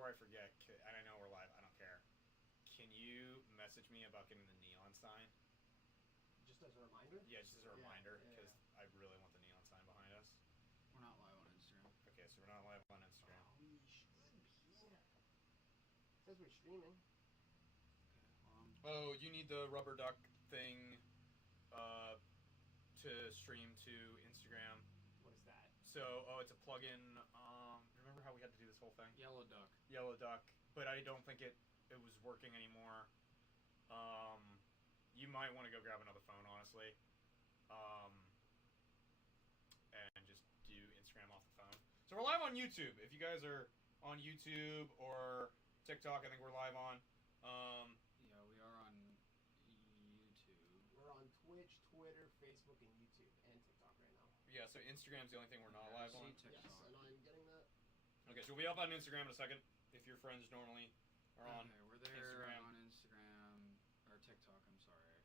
before I forget, and I know we're live, I don't care. Can you message me about getting the neon sign? Just as a reminder? Yeah, just as a reminder, because I really want the neon sign behind us. We're not live on Instagram. Okay, so we're not live on Instagram. Oh, we should be. It says we're streaming. Oh, you need the rubber duck thing to stream to Instagram. What is that? So, it's a plugin. Remember how we had to do this whole thing? Yellow duck. Yellow duck, but I don't think it was working anymore. You might want to go grab another phone, honestly, and just do Instagram off the phone. So we're live on YouTube. If you guys are on YouTube or TikTok, I think we're live on. Yeah, we are on YouTube. We're on Twitch, Twitter, Facebook, and YouTube, and TikTok right now. Yeah, so Instagram's the only thing we're not live on. Yes, and I'm getting that. Okay, so we'll be up on Instagram in a second. If your friends normally are on we're there Instagram. on Instagram, or TikTok, I'm sorry.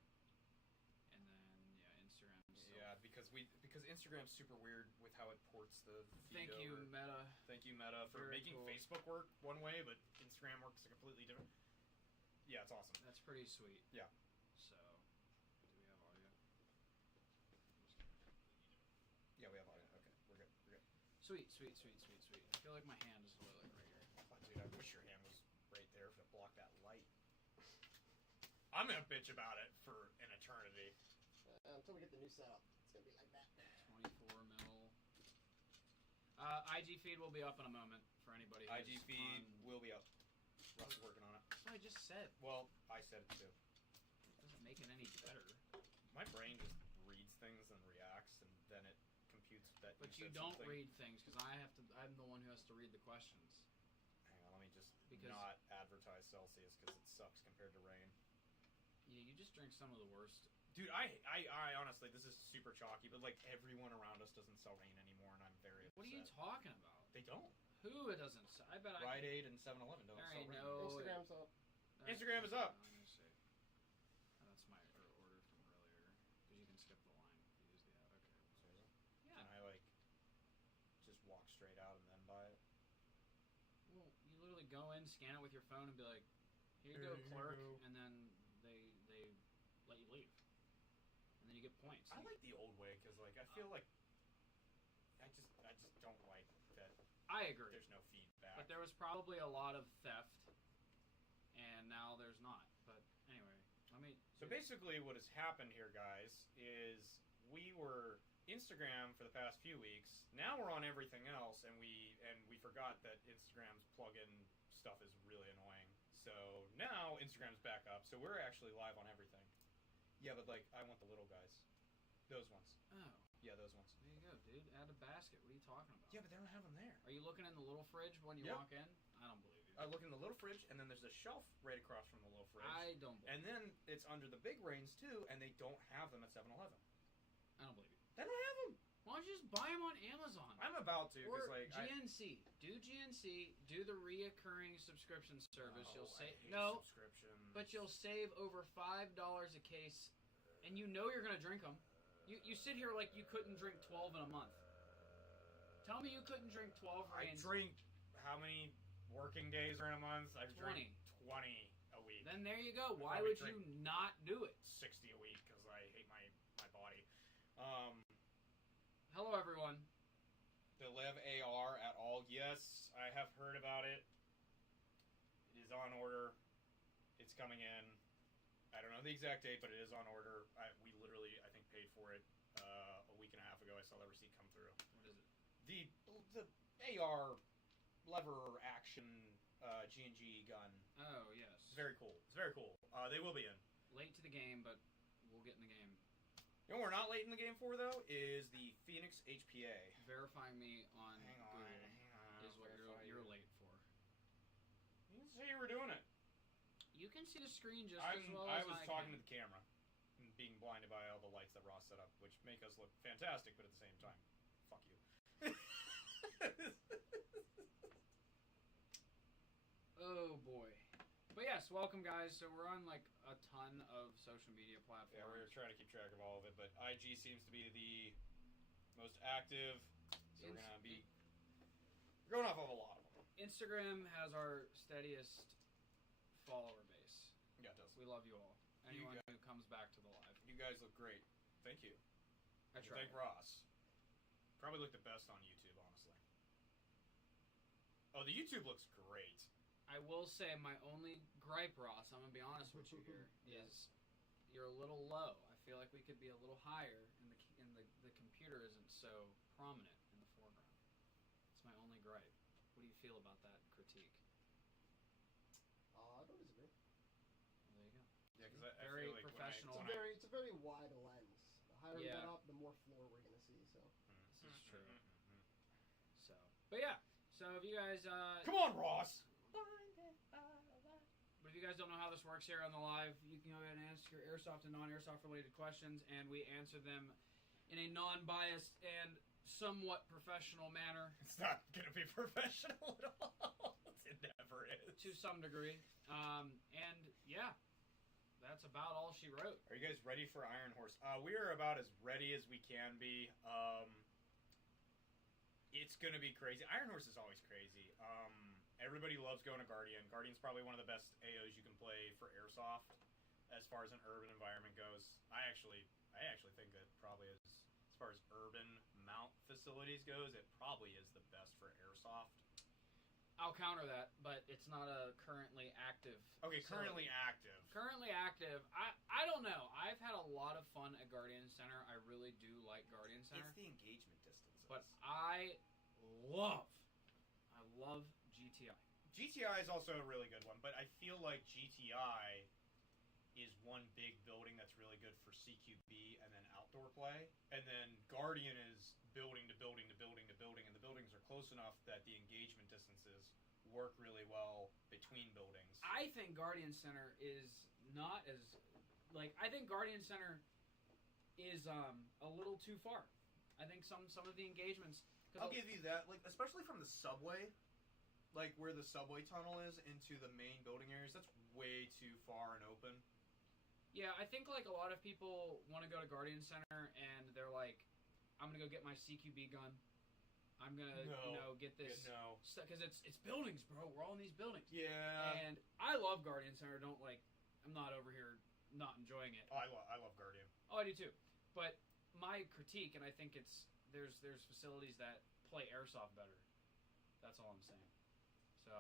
And then, yeah, Instagram. Yeah, because Instagram's super weird with how it ports the feed Thank you, over. Meta. Thank you, Meta, for Very making cool. Facebook work one way, but Instagram works a completely different. Yeah, it's awesome. That's pretty sweet. Yeah. So, do we have audio? Yeah, we have audio. Okay, we're good. We're good. Sweet. I feel like my hand is literally right here. Oh, dude, I wish your hand was right there to block that light. I'm gonna bitch about it for an eternity. Until we get the new setup, it's gonna be like that. 24 mil. IG feed will be up in a moment for anybody. Who's IG feed on... will be up. Russ is working on it. That's what I just said. Well, I said it too. It doesn't make it any better. My brain just reads things and reacts, and then it computes that. But you you said don't something. read things because I'm the one who has to read the questions. Hang on, let me just Because- not advertise Celsius because it sucks compared to rain. Yeah, you just drink some of the worst. Dude, I honestly, this is super chalky, but like everyone around us doesn't sell rain anymore, and I'm very upset. What are you talking about? They don't. Who it doesn't? I bet Rite Aid and 7-Eleven don't There sell ain't rain. no- Instagram's up. Instagram is up. I'm gonna see. Oh, that's my order from earlier. Because you can skip the line. You use the app. Okay. Yeah. Can I like just walk straight out and then buy it? Well, you literally go in, scan it with your phone, and be like, "Here you Here go, you clerk," go. and then they let you leave, and then you get points. I like the old way because like I feel like I just don't like that. I agree. There's no feedback. But there was probably a lot of theft, and now there's not. But anyway, let me. So basically, what has happened here, guys, is we were Instagram for the past few weeks. Now we're on everything else, and we forgot that Instagram's plugin stuff is really annoying. So now Instagram's back up. So we're actually live on everything. Yeah, but like I want the little guys, those ones. Oh, Yeah, those ones. there you go, dude. Add a basket. What are you talking about? Yeah, but they don't have them there. Are you looking in the little fridge when you Yep. walk in? I don't believe you. I look in the little fridge, and then there's a shelf right across from the little fridge. I don't believe And then it's under the big rains too, and they don't have them at 7-Eleven. I don't believe you. They don't have them. Why don't you just buy them on Amazon? I'm about to, because Or like GNC. Do GNC. Do the reoccurring subscription service. You'll I save hate no, subscriptions. but you'll save over $5 a case, and you know you're gonna drink them. You sit here like you couldn't drink 12 in a month. Tell me you couldn't drink 12 I rains. drink how many working days are in a month? I 20. drink 20 a week. Then there you go. Why probably would drink- you not do it? 60 a week because I hate my body. Hello, everyone. The Lev AR at all? Yes, I have heard about it. It is on order. It's coming in. I don't know the exact date, but it is on order. We literally, I think, paid for it a week and a half ago. I saw the receipt come through. What is it? The AR lever action G&G gun. Oh, yes. It's very cool. It's very cool. They will be in. Late to the game, but we'll get in the game. You know what we're not late in the game for, though, is the Phoenix HPA. Verifying me on Hang on, Google hang on. is what Verify you're you. late for. You didn't say you were doing it. You can see the screen just as well I as was I talking can. to the camera and being blinded by all the lights that Ross set up, which make us look fantastic, but at the same time, fuck you. Oh boy. But yes, welcome guys. So we're on like a ton of social media platforms. Yeah, we're trying to keep track of all of it, but IG seems to be the most active, so we're going to be going off of a lot of them. Instagram has our steadiest follower base. Yeah, it does. We love you all. You Anyone guys- who comes back to the live. You guys look great. Thank you. I try. Thank Ross. Probably look the best on YouTube, honestly. Oh, the YouTube looks great. I will say my only gripe, Ross, I'm going to be honest with you here, Yes. is you're a little low. I feel like we could be a little higher, and the computer isn't so prominent in the foreground. It's my only gripe. What do you feel about that critique? I don't disagree. Well, there you go. Yeah, because I Very feel like professional. It's a very wide lens. The higher we Yeah. get up, the more floor we're gonna see. So This is true. So, but yeah. So if you guys, Come on, Ross. but if you guys don't know how this works here on the live, you can go ahead and ask your airsoft and non-airsoft related questions, and we answer them in a non-biased and somewhat professional manner It's not gonna be professional at all. It never is. to some degree. And yeah, that's about all she wrote. Are you guys ready for Iron Horse? We are about as ready as we can be. It's gonna be crazy. Iron Horse is always crazy. Everybody loves going to Guardian. Guardian's probably one of the best AOs you can play for Airsoft as far as an urban environment goes. I actually think that probably as far as urban mount facilities goes, it probably is the best for Airsoft. I'll counter that, but it's not a currently active. Okay, facility. currently active. Currently active. I don't know. I've had a lot of fun at Guardian Center. I really do like Guardian Center. It's the engagement distances. But I love GTI. GTI is also a really good one, but I feel like GTI is one big building that's really good for CQB and then outdoor play. And then Guardian is building to building to building to building, and the buildings are close enough that the engagement distances work really well between buildings. I think Guardian Center is not as I think Guardian Center is a little too far. I think some of the engagements. I'll give you that, like especially from the subway, like where the subway tunnel is into the main building areas. That's way too far and open. Yeah, I think like a lot of people want to go to Guardian Center and they're like, I'm gonna go get my CQB gun. I'm gonna get this because it's buildings, bro. We're all in these buildings. Yeah. And I love Guardian Center. I'm not over here not enjoying it. Oh, I love Guardian. Oh, I do too. But my critique, and I think there's facilities that play Airsoft better. That's all I'm saying. So,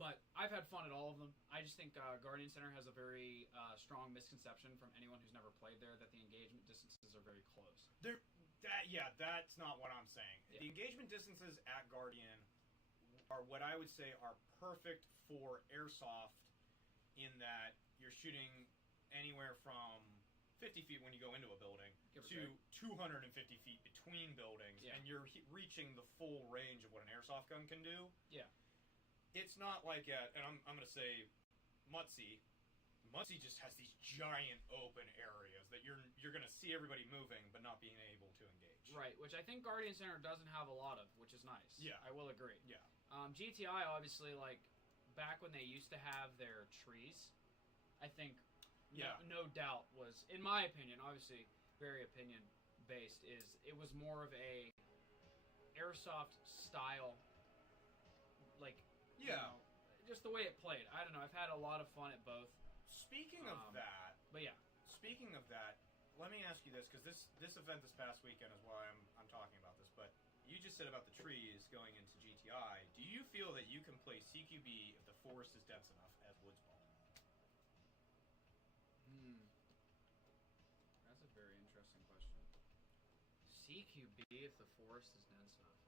but I've had fun at all of them. I just think Guardian Center has a very strong misconception from anyone who's never played there that the engagement distances are very close. That's not what I'm saying. Yeah. The engagement distances at Guardian are what I would say are perfect for Airsoft in that you're shooting anywhere from 50 feet when you go into a building Give or to take. 250 feet between buildings, Yeah. and you're reaching the full range of what an Airsoft gun can do. Yeah. It's not like and I'm going to say Mutsy. Mutsy just has these giant open areas that you're going to see everybody moving but not being able to engage. Right, which I think Guardian Center doesn't have a lot of, which is nice. Yeah. I will agree. Yeah. GTI, obviously, back when they used to have their trees, I think, no doubt was, in my opinion, obviously very opinion-based, it was more of a Airsoft style, just the way it played. I don't know, I've had a lot of fun at both. Speaking of that, let me ask you this, because this event this past weekend is why I'm talking about this, but you just said about the trees going into GTI. Do you feel that you can play CQB if the forest is dense enough as woods ball? That's a very interesting question. CQB if the forest is dense enough.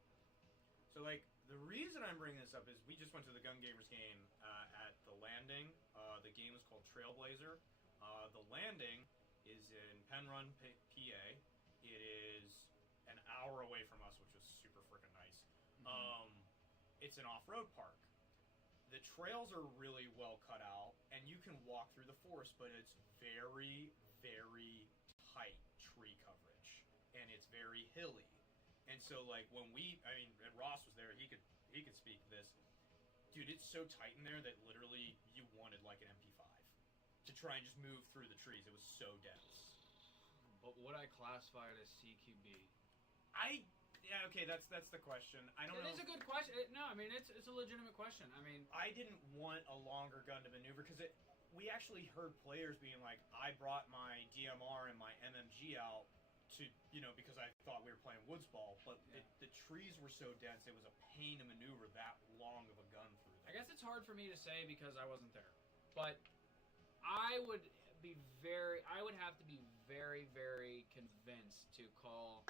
So, the reason I'm bringing this up is we just went to the Gun Gamers game at the Landing. The game is called Trailblazer. The Landing is in Penn Run, PA. It is an hour away from us, which was super freaking nice. It's an off-road park. The trails are really well cut out, and you can walk through the forest, but it's very, very tight tree coverage, and it's very hilly. And so, and Ross was there, he could speak to this. Dude, it's so tight in there that literally you wanted an MP5 to try and just move through the trees. It was so dense. But would I classify it as CQB? yeah, okay, that's the question. I don't know. It is a good question. No, I mean it's a legitimate question. I mean, I didn't want a longer gun to maneuver because we actually heard players being like, I brought my DMR and my MMG out to, because I thought we were playing woods ball, but the trees were so dense, it was a pain to maneuver that long of a gun through them. I guess it's hard for me to say because I wasn't there, but I would have to be very, very convinced to call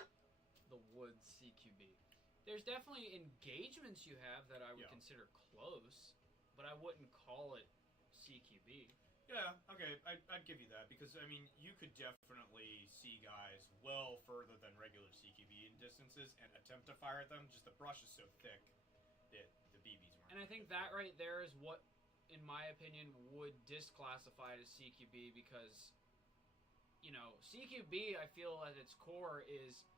the woods CQB. There's definitely engagements you have that I would consider close, but I wouldn't call it CQB. Yeah, okay, I'd give you that, because, I mean, you could definitely see guys well further than regular CQB in distances and attempt to fire at them, just the brush is so thick that the BBs weren't. And I think that right there is what, in my opinion, would disclassify it as CQB, because, CQB, I feel at its core, is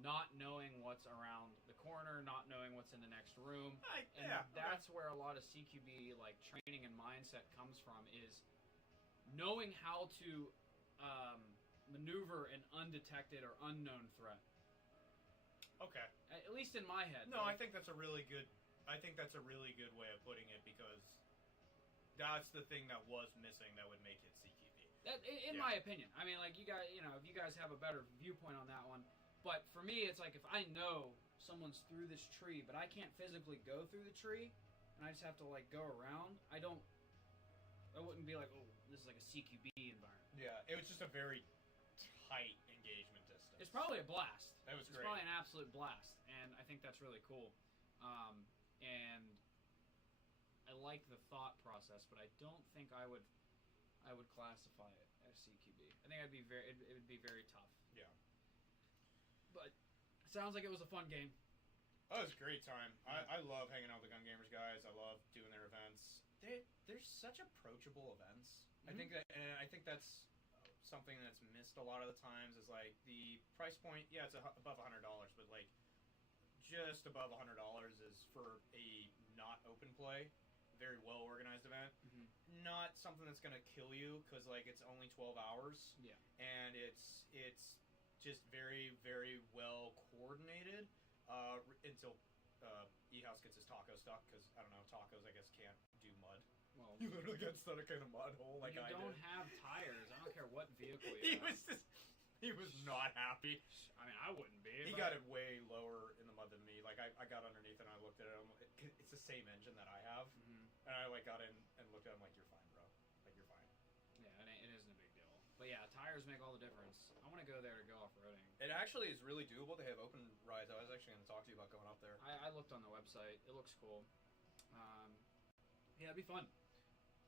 not knowing what's around the corner, not knowing what's in the next room. That's where a lot of CQB training and mindset comes from, is knowing how to maneuver an undetected or unknown threat. Okay. At least in my head. No, I think that's a really good way of putting it, because that's the thing that was missing that would make it CQB. In my opinion. I mean, you guys, if you guys have a better viewpoint on that one. But for me, it's like if I know someone's through this tree, but I can't physically go through the tree, and I just have to go around, I wouldn't be like, oh, this is like a CQB environment. Yeah, it was just a very tight engagement distance. It's probably a blast. That was great. It's probably an absolute blast, and I think that's really cool. And I like the thought process, but I don't think I would classify it as CQB. I think it would be very tough. Yeah. But it sounds like it was a fun game. Oh, it was a great time. I love hanging out with the Gun Gamers guys. I love doing their events. They're such approachable events. Mm-hmm. I think that's something that's missed a lot of the times, is the price point. Yeah, it's above $100, but just above $100 is for a not open play, very well organized event. Mm-hmm. Not something that's gonna kill you, because it's only 12 hours. Yeah. And it's just very, very well coordinated until E-House gets his taco stuck, because, I don't know, tacos, I guess, can't do mud. Well, You literally get stuck in a mud hole like I did. You don't have tires. I don't care what vehicle you have. He was not happy. I mean, I wouldn't be. He got it way lower in the mud than me. I got underneath and I looked at it. It's the same engine that I have. Mm-hmm. And I got in and looked at him like, you're fine, bro. You're fine. Yeah, it isn't a big deal. But yeah, tires make all the difference. I want to go there to go off-roading. It actually is really doable. They have open rides. I was actually going to talk to you about going up there. I looked on the website. It looks cool. Yeah, it'd be fun.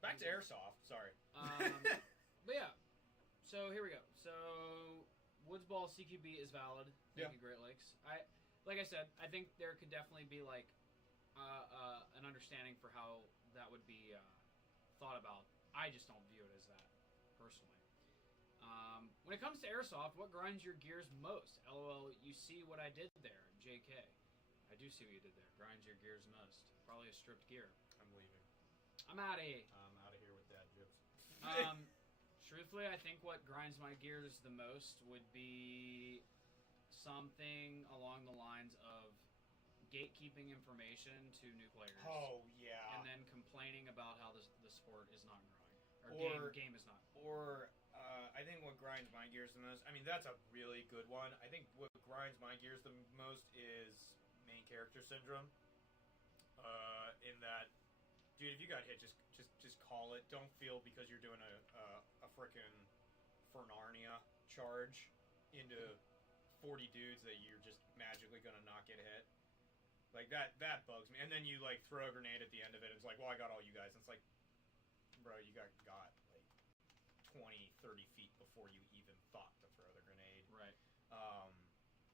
Back to Airsoft. Sorry. But yeah. So here we go. So Woods Ball CQB is valid. Thank you, Great Lakes. Like I said, I think there could definitely be an understanding for how that would be thought about. I just don't view it as that, personally. When it comes to Airsoft, what grinds your gears most? LOL, you see what I did there, JK. I do see what you did there. Grinds your gears most. Probably a stripped gear. I'm leaving. I'm out of here. I'm out of here with that, Jibs. Truthfully, I think what grinds my gears the most would be something along the lines of gatekeeping information to new players. Oh, yeah. And then complaining about how the sport is not growing. Or game is not. Or I think what grinds my gears the most, I mean, that's a really good one. I think what grinds my gears the most is main character syndrome. In that, dude, if you got hit, just call it. Don't feel because you're doing a frickin' Fernarnia charge into 40 dudes that you're just magically gonna not get hit. That bugs me. And then you throw a grenade at the end of it. It's like, well, I got all you guys. And it's like, bro, you got 20, 30 feet before you even thought to throw the grenade. Right.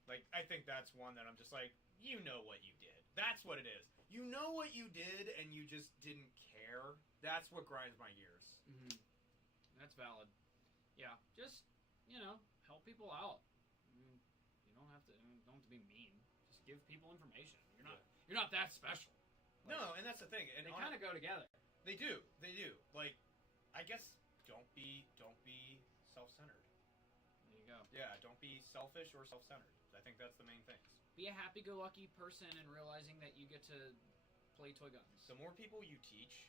I think that's one that I'm just like, you know what you did. That's what it is. You know what you did, and you just didn't care. That's what grinds my gears. Mm-hmm. That's valid. Yeah, just, help people out. I mean, you don't have to be mean. Just give people information. You're not that special. No, and that's the thing. And they kind of go together. They do. I guess don't be self-centered. There you go. Yeah, don't be selfish or self-centered. I think that's the main things. be a happy-go-lucky person and realizing that you get to play toy guns. The more people you teach,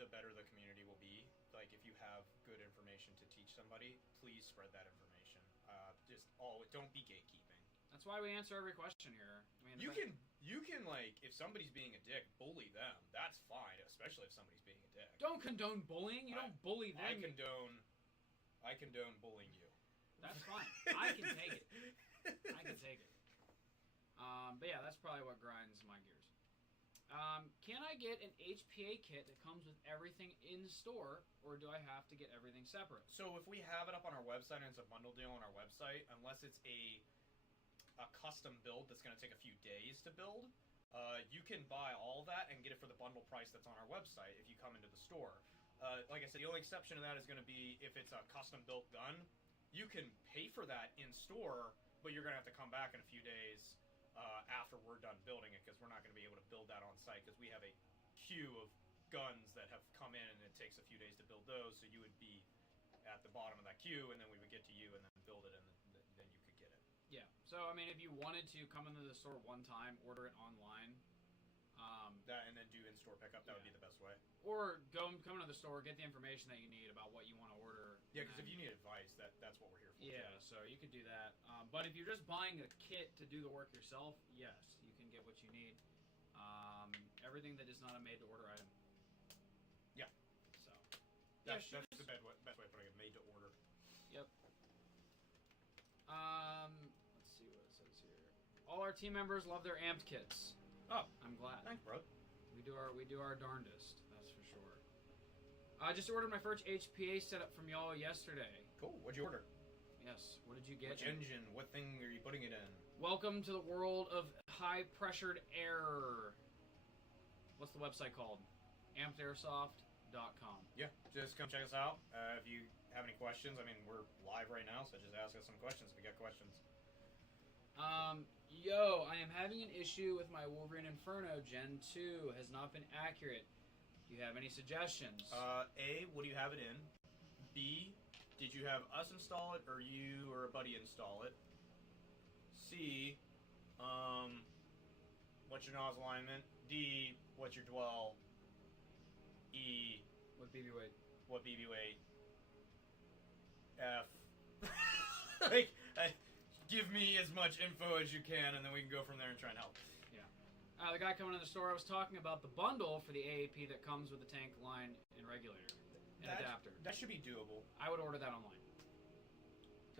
the better the community will be. Like, if you have good information to teach somebody, please spread that information. Don't be gatekeeping. That's why we answer every question here. I mean, You can like, if somebody's being a dick, bully them. That's fine, especially if somebody's being a dick. Don't condone bullying. You don't bully them. I condone bullying you. That's fine. I can take it. I can take it. But yeah, that's probably what grinds my gears. Can I get an HPA kit that comes with everything in store, or do I have to get everything separate? So if we have it up on our website and it's a bundle deal on our website, unless it's a custom build that's going to take a few days to build, you can buy all that and get it for the bundle price that's on our website if you come into the store. Like I said, the only exception to that is going to be if it's a custom built gun. You can pay for that in store, but you're going to have to come back in a few days after we're done building it, because we're not going to be able to build that on site, because we have a queue of guns that have come in and it takes a few days to build those, so you would be at the bottom of that queue, and then we would get to you and then build it, and then you could get it. Yeah, so I mean, if you wanted to come into the store one time, order it online, that and then do in-store pickup, that would be the best way. or come into the store, get the information that you need about what you want to order. Yeah, because if you need advice, that's what we're here for. Yeah, so you could do that. But if you're just buying a kit to do the work yourself, yes, you can get what you need. Everything that is not a made-to-order item. Yeah. So. That's the best way of putting it, made to order. Yep. Let's see what it says here. All our team members love their amped kits. Oh, I'm glad. thanks, bro. We do our darndest. That's for sure. I just ordered my first HPA setup from y'all yesterday. Cool. What'd you order? Yes. What did you get? Which engine? What thing are you putting it in? Welcome to the world of high-pressured air. What's the website called? AmpedAirsoft.com. Yeah, just come check us out. If you have any questions, I mean, we're live right now, so just ask us some questions if you got questions. Yo, I am having an issue with my Wolverine Inferno Gen 2. Has not been accurate. Do you have any suggestions? A, what do you have it in? B, did you have us install it, or you or a buddy install it? C, what's your nozzle alignment? D, what's your dwell? E, What BB weight? what BB weight? F, like, give me as much info as you can, and then we can go from there and try and help. Yeah. The guy coming in the store, I was talking about the bundle for the AAP that comes with the tank line and regulator and adapter. That should be doable. I would order that online.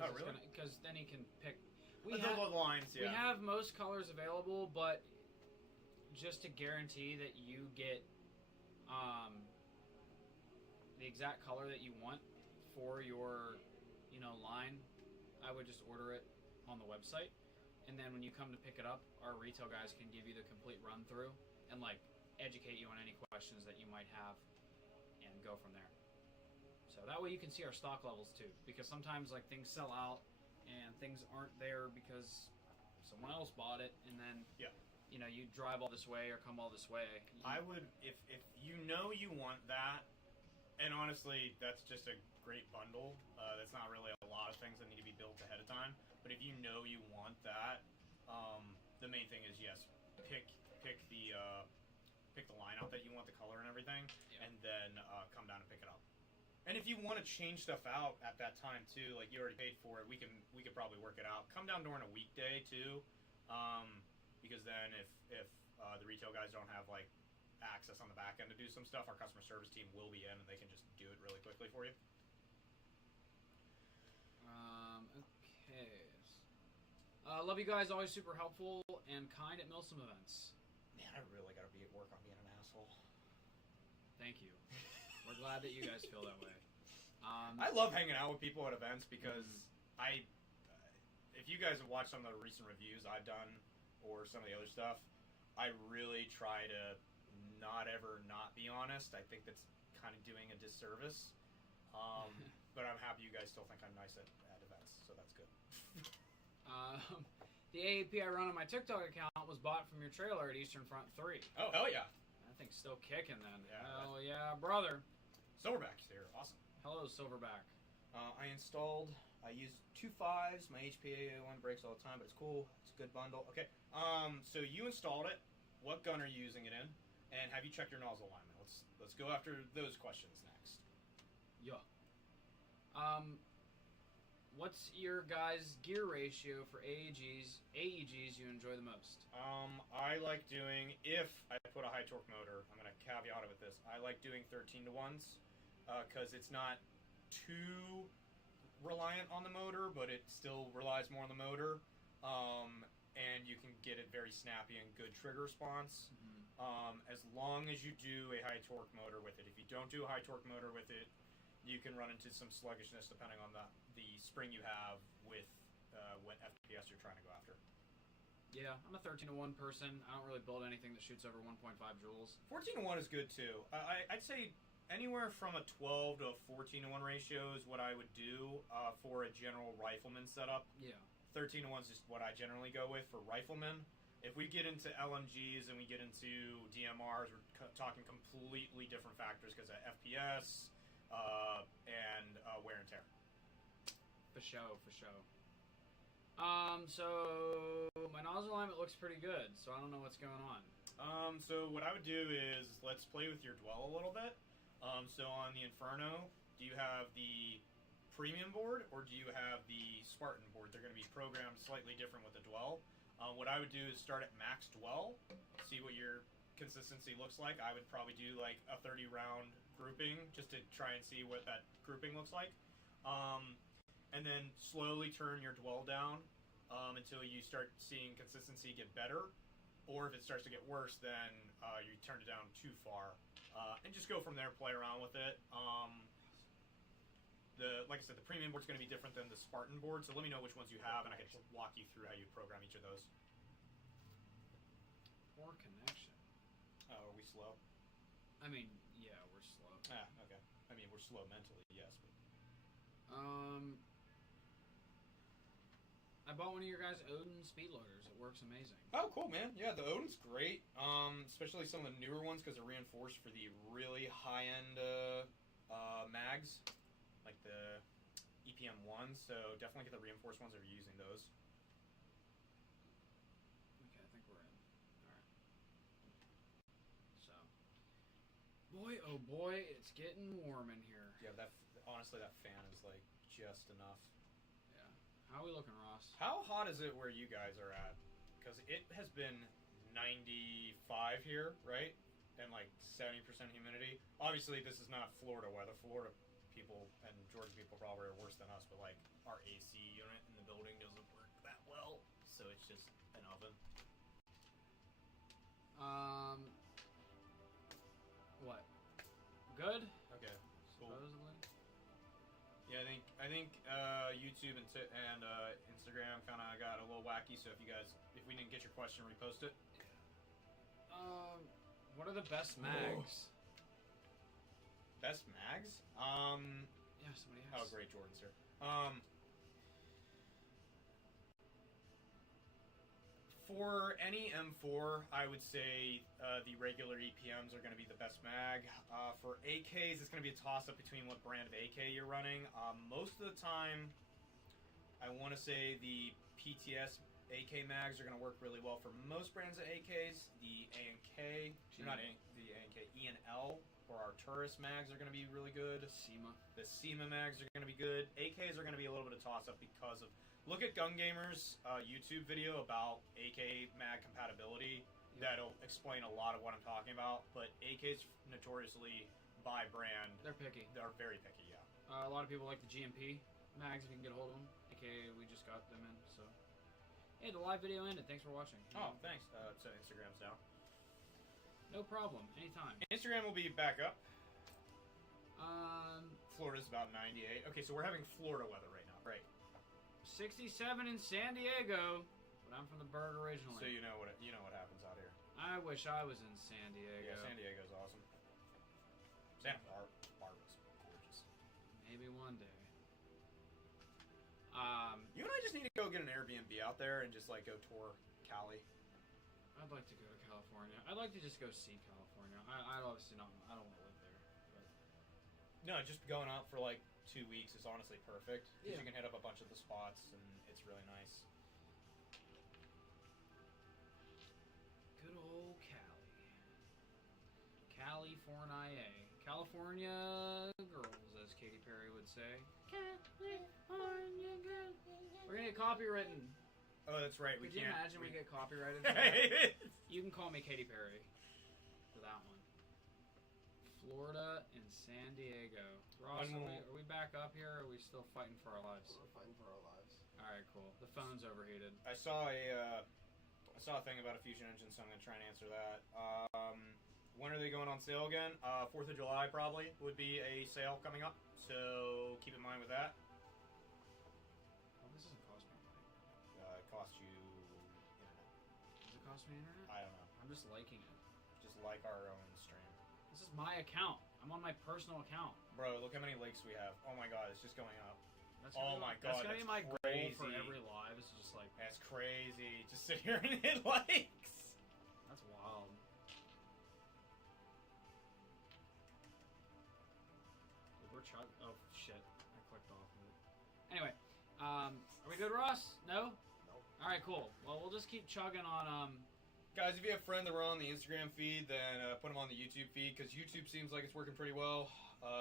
Oh, really? Because then he can pick. The lines, yeah. We have most colors available, but just to guarantee that you get the exact color that you want for your, line, I would just order it on the website, and then when you come to pick it up, our retail guys can give you the complete run through and educate you on any questions that you might have and go from there. So that way you can see our stock levels too, because sometimes things sell out and things aren't there because someone else bought it, and then you drive all this way or come all this way. I would, if you want that, and honestly that's just a great bundle, that's not really a lot of things that need to be built ahead of time, but if you want that, the main thing is pick the lineup that you want, the color and everything, and then come down and pick it up. And if you want to change stuff out at that time too, like you already paid for it, we could probably work it out. Come down during a weekday too, because then if the retail guys don't have access on the back end to do some stuff, our customer service team will be in and they can just do it really quickly for you. Okay. Love you guys, always super helpful and kind at Milsim events. Man, I really gotta be at work on being an asshole. Thank you. We're glad that you guys feel that way. I love hanging out with people at events because if you guys have watched some of the recent reviews I've done or some of the other stuff, I really try to not ever not be honest. I think that's kind of doing a disservice. But I'm happy you guys still think I'm nice at events, so that's good. The AAP I run on my TikTok account was bought from your trailer at Eastern Front 3. Oh, hell yeah. That thing's still kicking then. Yeah, hell yeah, brother. Silverback's here. Awesome. Hello, Silverback. I used 2.5s. My HPA one breaks all the time, but it's cool. It's a good bundle. Okay. So you installed it. What gun are you using it in? And have you checked your nozzle alignment? Let's go after those questions next. Yeah. What's your guys' gear ratio for AEGs you enjoy the most? I like doing, if I put a high torque motor, I'm gonna caveat it with this. I like doing 13 to 1s, because it's not too reliant on the motor, but it still relies more on the motor. And you can get it very snappy and good trigger response. As long as you do a high torque motor with it. If you don't do a high torque motor with it, you can run into some sluggishness depending on the spring you have with what FPS you're trying to go after. Yeah, I'm a 13 to 1 person. I don't really build anything that shoots over 1.5 joules. 14 to 1 is good too. I'd say anywhere from a 12 to a 14 to 1 ratio is what I would do for a general rifleman setup. Yeah. 13 to 1 is just what I generally go with for riflemen. If we get into LMGs and we get into DMRs, we're talking completely different factors because of FPS and wear and tear. For show. So my nozzle alignment looks pretty good, so I don't know what's going on. So what I would do is let's play with your dwell a little bit. So on the Inferno, do you have the premium board or do you have the Spartan board? They're going to be programmed slightly different with the dwell. What I would do is start at max dwell, see what your consistency looks like. I would probably do like a 30 round grouping just to try and see what that grouping looks like. And then slowly turn your dwell down until you start seeing consistency get better. Or if it starts to get worse, then you turn it down too far. And just go from there, play around with it. Like I said, the premium board's going to be different than the Spartan board, so let me know which ones you have, and I can walk you through how you program each of those. Poor connection. Oh, are we slow? I mean, yeah, we're slow. Okay. I mean, we're slow mentally, yes. But... I bought one of your guys' Odin speed loaders. It works amazing. Oh, cool, man. Yeah, the Odin's great. Especially some of the newer ones because they're reinforced for the really high-end mags, like the EPM ones. So definitely get the reinforced ones if you're using those. Okay, I think we're in. All right. So, boy, oh boy, it's getting warm in here. Yeah, honestly, that fan is like just enough. Yeah. How are we looking, Ross? How hot is it where you guys are at? Because it has been 95 here, right? And like 70% humidity. Obviously, this is not Florida weather. Florida people and Georgia people probably are worse than us, but like our AC unit in the building doesn't work that well, so it's just an oven. What? Good? Okay, cool. Supposedly. Yeah, I think YouTube and Instagram kind of got a little wacky. So if we didn't get your question, repost it. What are the best mags? Best mags? Yeah, somebody Oh, asked. great, Jordan's here. For any M4, I would say the regular EPMs are going to be the best mag. For AKs, it's going to be a toss-up between what brand of AK you're running. Most of the time, I want to say the PTS AK mags are going to work really well for most brands of AKs. The A&K, the A&K, E&L, or our tourist mags are going to be really good. The SEMA mags are going to be good. AKs are going to be a little bit of toss-up because of... Look at Gun Gamer's YouTube video about AK mag compatibility. Yeah. That'll explain a lot of what I'm talking about. But AKs notoriously, by brand... They're picky. They're very picky, yeah. A lot of people like the GMP mags if you can get a hold of them. AKA, we just got them in, so... Hey, the live video ended. Thanks for watching. Oh, thanks. So Instagram's down. No problem. Anytime. Instagram will be back up. Um, Florida's about 98. Okay, so we're having Florida weather right now, right? 67 in San Diego, but I'm from the Berg originally. So you know what happens out here. I wish I was in San Diego. Yeah, San Diego's awesome. Santa Barbara's gorgeous. Maybe one day. You and I just need to go get an Airbnb out there and just like go tour Cali. I'd like to go to California. I'd like to just go see California. I obviously not. I don't want to live there. But No, just going up for like 2 weeks is honestly perfect because Yeah. you can hit up a bunch of the spots and it's really nice. Good old California. California girls, as Katy Perry would say. California girls. We're gonna get copywritten. Oh, that's right. Could you imagine we get copyrighted? You can call me Katy Perry for that one. Florida and San Diego. Ross, are we back up here, or are we still fighting for our lives? We're fighting for our lives. All right, cool. The phone's overheated. I saw a thing about a fusion engine, so I'm gonna try and answer that. When are they going on sale again? 4th of July probably would be a sale coming up, so keep in mind with that. Oh, this doesn't cost me money. It costs you internet. Does it cost me internet? I don't know. I'm just liking it. Just like our own stream. This is my account. I'm on my personal account. Bro, look how many likes we have. Oh my god, it's just going up. That's Oh my god, that's gonna be my crazy. goal for every live. Is just like That's crazy. Just sit here and hit likes. that's wild. We're chug. Oh shit! I clicked off of it. Anyway, are we good, Ross? No. Nope. All right, cool. Well, we'll just keep chugging on. Guys, if you have friends that are on the Instagram feed, then put them on the YouTube feed, because YouTube seems like it's working pretty well.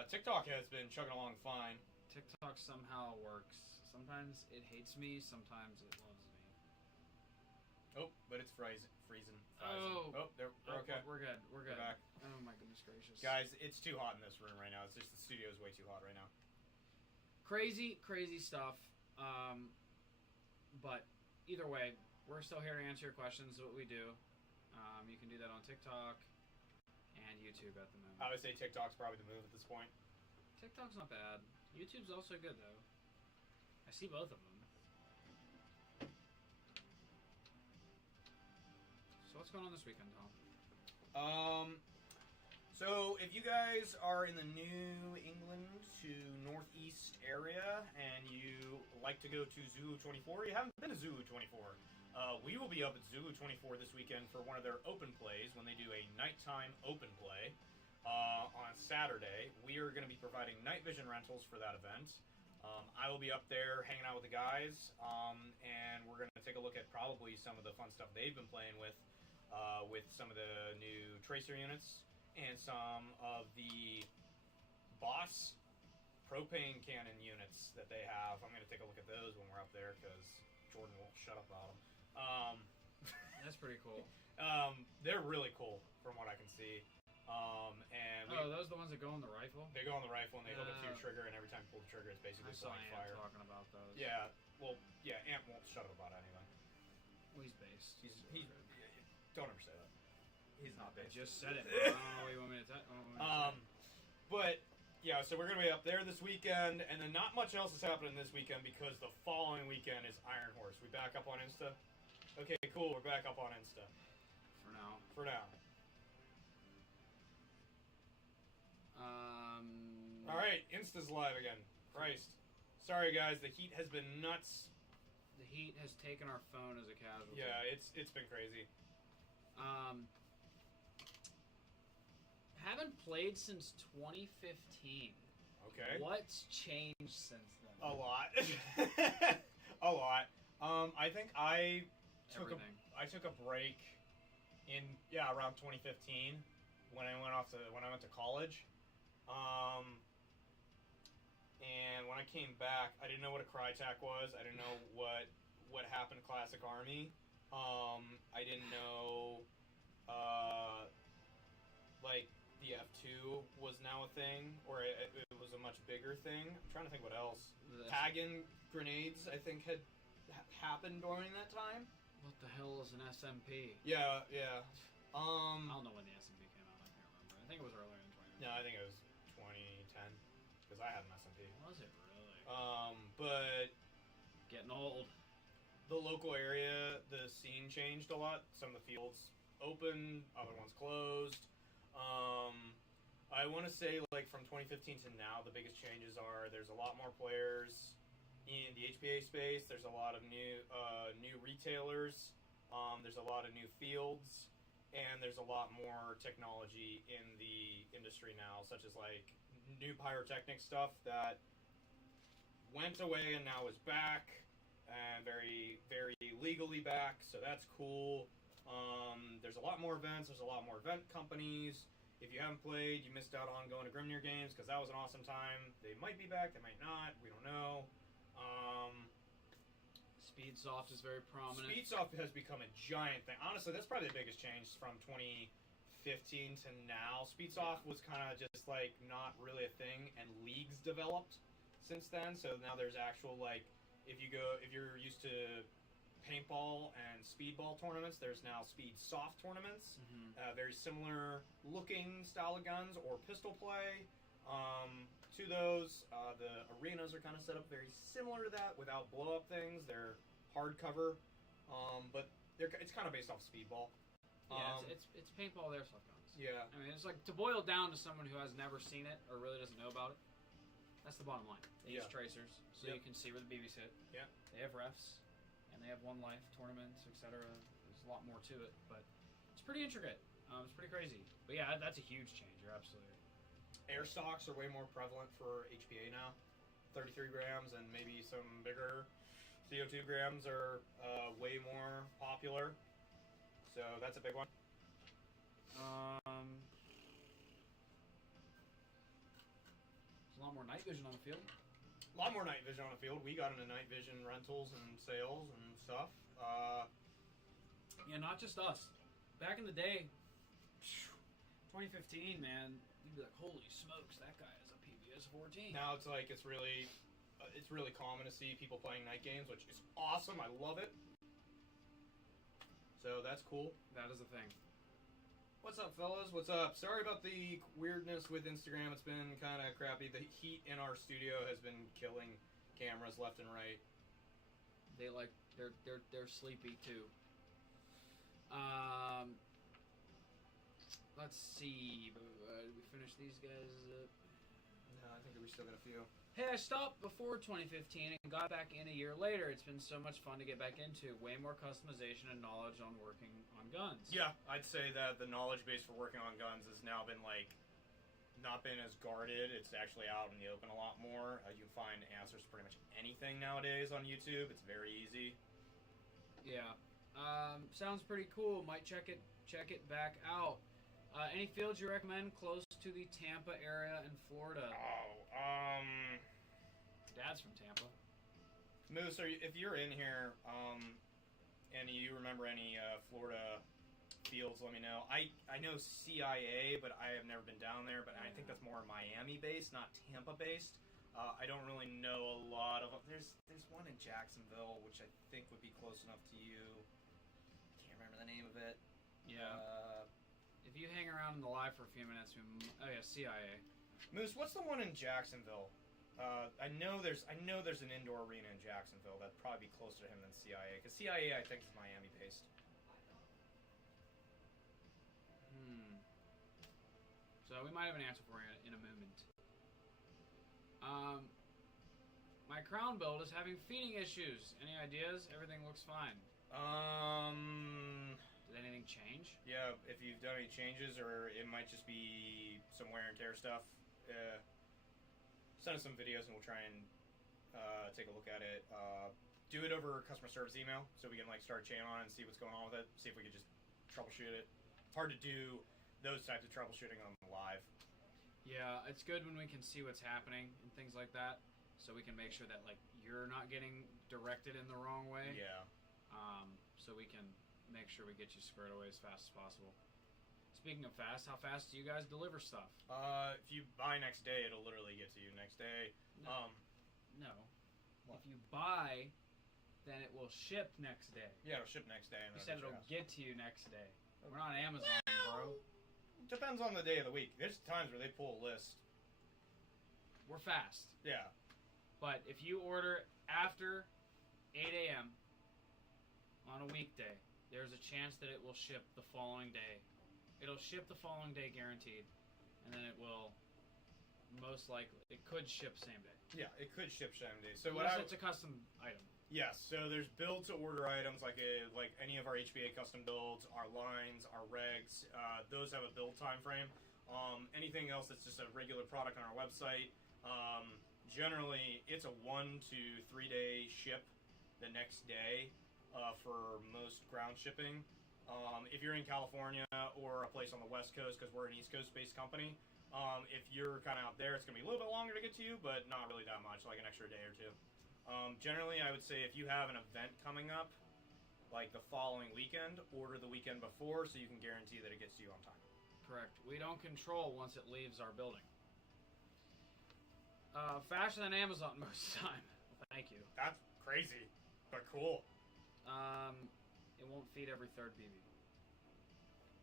TikTok has been chugging along fine. TikTok somehow works. Sometimes it hates me. Sometimes it loves me. Oh, but it's freezing. Oh. We're okay. We're good. We're good. We're back. Oh my goodness gracious. Guys, it's too hot in this room right now. It's just the studio is way too hot right now. Crazy stuff. But either way, we're still here to answer your questions. What we do. You can do that on TikTok and YouTube at the moment. I would say TikTok's probably the move at this point. TikTok's not bad. YouTube's also good though. I see both of them. So what's going on this weekend, Tom? So if you guys are in the New England to Northeast area and you like to go to Zulu 24, you haven't been to Zulu 24. We will be up at Zulu 24 this weekend for one of their open plays when they do a nighttime open play on Saturday. We are going to be providing night vision rentals for that event. I will be up there hanging out with the guys, and we're going to take a look at probably some of the fun stuff they've been playing with some of the new tracer units and some of the Boss propane cannon units that they have. I'm going to take a look at those when we're up there because Jordan won't shut up about them. That's pretty cool. They're really cool from what I can see. Those the ones that go on the rifle? They go on the rifle and they hold it to your trigger, and every time you pull the trigger, it's basically I saw blowing Ant fire. talking about those. Yeah, well, yeah, Ant won't shut up about it anyway. Well, he's based. Don't ever say that. He's not I based. just said it. I don't know what you want me to say. But yeah, so we're gonna be up there this weekend, and then not much else is happening this weekend because the following weekend is Iron Horse. We back up on Insta. Okay, cool. We're back up on Insta. For now. For now. All right, Insta's live again. Christ. Sorry guys, the heat has been nuts. The heat has taken our phone as a casualty. Yeah, it's been crazy. Haven't played since 2015. Okay. What's changed since then? A lot. A lot. I think I took I took a break in around 2015 when I went to college. And when I came back, I didn't know what a Crytek was. I didn't know what happened to Classic Army. I didn't know like the F2 was now a thing, or it was a much bigger thing. I'm trying to think what else. Tagging grenades, I think, had happened during that time. What the hell is an SMP? Yeah. I don't know when the SMP came out. I can't remember. I think it was earlier in 2010. No, I think it was 2010 because I had an SMP. Was it really? But getting old. The local area, the scene changed a lot. Some of the fields open, other ones closed. I want to say, like, from 2015 to now, the biggest changes are there's a lot more players in the HPA space. There's a lot of new retailers. There's a lot of new fields, and there's a lot more technology in the industry now, such as like new pyrotechnic stuff that went away and now is back, and very, very legally back, so that's cool. There's a lot more events, there's a lot more event companies. If you haven't played, you missed out on going to Grimnir Games, because that was an awesome time. They might be back, they might not, we don't know. Speedsoft is very prominent. Speedsoft has become a giant thing. Honestly, that's probably the biggest change from 2015 to now. Speedsoft was kind of just like not really a thing, and leagues developed since then. So now there's actual, like, if you're used to paintball and speedball tournaments, there's now Speedsoft tournaments. Very similar looking style of guns or pistol play. To those, the arenas are kind of set up very similar to that without blow up things. They're hardcover, but it's kind of based off speedball. Yeah, it's paintball with airsoft guns. Yeah. I mean, it's like, to boil down to someone who has never seen it or really doesn't know about it, that's the bottom line. They use tracers, so you can see where the BBs hit. Yeah. They have refs, and they have one life tournaments, etc. There's a lot more to it, but it's pretty intricate. It's pretty crazy. But yeah, that's a huge change. You're absolutely right. Air stocks are way more prevalent for HPA now. 33 grams and maybe some bigger CO2 grams are way more popular. So that's a big one. There's a lot more night vision on the field. A lot more night vision on the field. We got into night vision rentals and sales and stuff. Yeah, not just us. Back in the day, 2015, man, you'd be like, holy smokes, that guy has a PBS 14. Now it's like it's really common to see people playing night games, which is awesome. I love it. So that's cool. That is a thing. What's up, fellas? What's up? Sorry about the weirdness with Instagram. It's been kind of crappy. The heat in our studio has been killing cameras left and right. They're sleepy too. Let's see. Did we finish these guys up? No, I think we still got a few. Hey, I stopped before 2015 and got back in a year later. It's been so much fun to get back into. Way more customization and knowledge on working on guns. Yeah, I'd say that the knowledge base for working on guns has now been, like, not been as guarded. It's actually out in the open a lot more. You can find answers to pretty much anything nowadays on YouTube. It's very easy. Yeah. Sounds pretty cool. Might check it back out. Any fields you recommend close to the Tampa area in Florida? Dad's from Tampa. Moose, if you're in here, and you remember any Florida fields, let me know. I know CIA, but I have never been down there, but I think that's more Miami-based, not Tampa-based. I don't really know a lot of them. There's one in Jacksonville, which I think would be close enough to you. Can't remember the name of it. Yeah. If you hang around in the live for a few minutes, CIA. Moose, what's the one in Jacksonville? I know there's an indoor arena in Jacksonville that'd probably be closer to him than CIA, because CIA I think is Miami-based. So we might have an answer for you in a moment. My crown build is having feeding issues. Any ideas? Everything looks fine. Did anything change? Yeah, if you've done any changes, or it might just be some wear and tear stuff, send us some videos and we'll try and take a look at it. Do it over customer service email so we can like start a channel on it and see what's going on with it. See if we could just troubleshoot it. It's hard to do those types of troubleshooting on live. Yeah, it's good when we can see what's happening and things like that, so we can make sure that like you're not getting directed in the wrong way. Yeah. So we can make sure we get you squared away as fast as possible. Speaking of fast, how fast do you guys deliver stuff? If you buy next day, it'll literally get to you next day. No. What? If you buy, then it will ship next day. Yeah, it'll ship next day. You said it'll get to you next day. We're not Amazon, bro. Depends on the day of the week. There's times where they pull a list. We're fast. Yeah. But if you order after 8 a.m. on a weekday, there's a chance that it will ship the following day. It'll ship the following day guaranteed, and then it will most likely, it could ship same day. Yeah, it could ship same day. So it's a custom item. Yes, so there's build to order items like any of our HBA custom builds, our lines, our regs. Those have a build time frame. A Anything else that's just a regular product on our website, generally it's a 1 to 3 day ship the next day for most ground shipping. If you're in California or a place on the West Coast, because we're an East Coast based company, if you're kind of out there, it's going to be a little bit longer to get to you, but not really that much, like an extra day or two. Generally, I would say if you have an event coming up, like the following weekend, order the weekend before so you can guarantee that it gets to you on time. Correct. We don't control once it leaves our building. Faster than Amazon most of the time. Well, thank you. That's crazy, but cool. It won't feed every third BB.